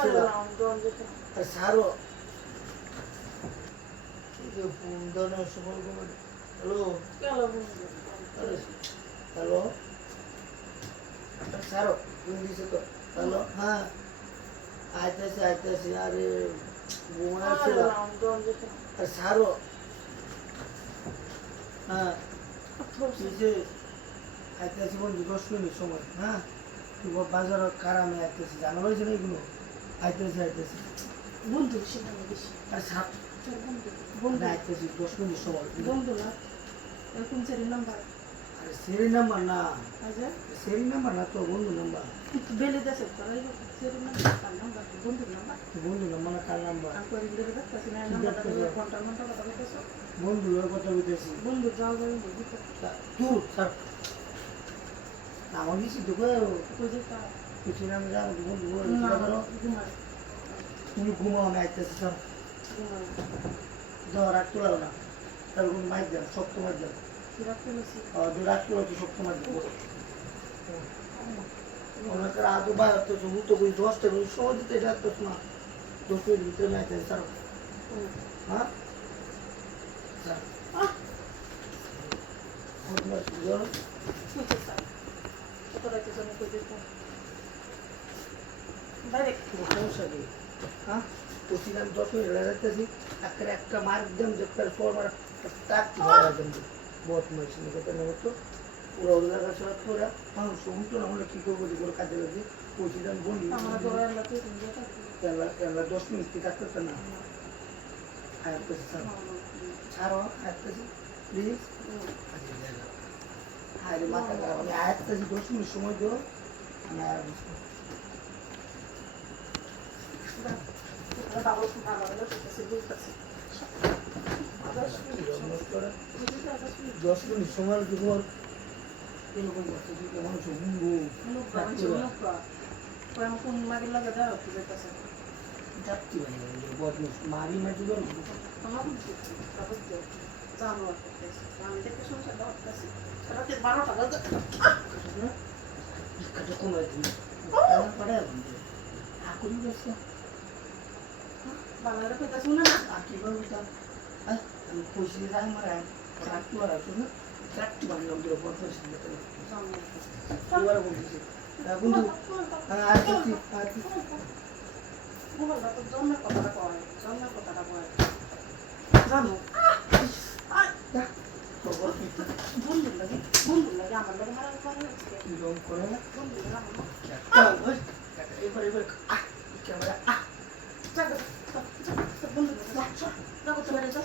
ছিল আর সারো ফোন দেওয়ার সময় হ্যালো হ্যালো সারো ফোন দিছে তো হ্যালো হ্যাঁ আইতেছি আরে ঘুমায় ছিল আর সারো হ্যাঁ আইতেছি বন্ধু 10 মিনিট সময় হ্যাঁ বাজার কারামে আইতেছি জানো হয়েছে না এগুলো আইতেছি বন্ধু সেখানে বেশি আর সাপ বন্ধু আইতেছি 10 মিনিট সময় বন্ধু না এরকম সেরি নাম্বার আরে সেরি নাম্বার না আচ্ছা সেরি নাম্বার না তো বন্ধু নাম্বার বেলে দেশে তারাই সেরি নাম্বার তার নাম্বার বন্ধু নাম্বার না কার নাম্বার আর করে দিলে দেখতেছি না নাম্বারটা ঘন্টা কথা বলতেছো বন্ধু এর কথা বলতেছি বন্ধু যাও যাও বুঝতে তুই স্যার আমার কিছু তোকে বুঝে তা কিছু নাম যা বন্ধু না ধরো ঘুমায় তুমি ঘুমাও আমি আইতেছি স্যার ঘুমায় যাও রাগ তোলাও না তার কোনো মাইক দেন শক্ত মাইক দেন রাখতে বসি রাগ তোলা তো শক্ত মাইক দেবো ওনাকে আদৌ বাইর তো তো কই 10টা মিনিট সময় দিতে এটা তো না 10 মিনিট ভিতরে ম্যাচ আছে স্যার হ্যাঁ স্যার আপনার সুযোগ বুঝতে স্যার কত রাতে জন্য বুঝতে বাইরে সমস্যা কি হ্যাঁ কোচিং আমি 10 মিনিট লাগাইতেছি একটা মার্ক দেন যে পারফর্মার স্টার্ট করা দেন বহুত মেশিন করতে নেব তো পুরো ওলা কাছে পুরো হ্যাঁ সমস্ত না হলে কি করব যে কাজে লাগে কোচিং আমি বলি আমরা দৌড়ার লাগে তুমি কেলা 10 মিনিট কি কাটতে না আইতেছি স্যার ছাড়ো আইতেছি প্লিজ আরে মাথা খারাপ আমি আইতেছি 10 মিনিট সময় দিও আমি আর বাবু ভালো হলো সেটা বুঝতেছি 10 মিনিট সময় দিব এরকম করতে যদি মানুষ হুঙ্গু কোন মাগের লাগে দাও কি যেতেছে যাচ্ছি ভাই বদমাস মারি মাটি করো আমার বুঝছি তারপর জানো আমি দেখতে সংসার দাও কাছে রাতে 12টা বাজে কাটা কমে দিই পড়ে আকুরি বসে বাংলাটা কইতা শুনে না আকি বলতা আমি খুশি যাই মারা রাখতে পারা শুনে চারটি বাংলা দিয়ে বদমাস দিতে এবার বলছি বন্ধু আসছি মোবাইলটা তো জন্মের কথাটা কয় জানো বন্ধুর লাগে আমার লাগে মারা করে রং করে না বন্ধুর লাগে এবার ক্যামেরা বন্ধু যাবো চলে যাও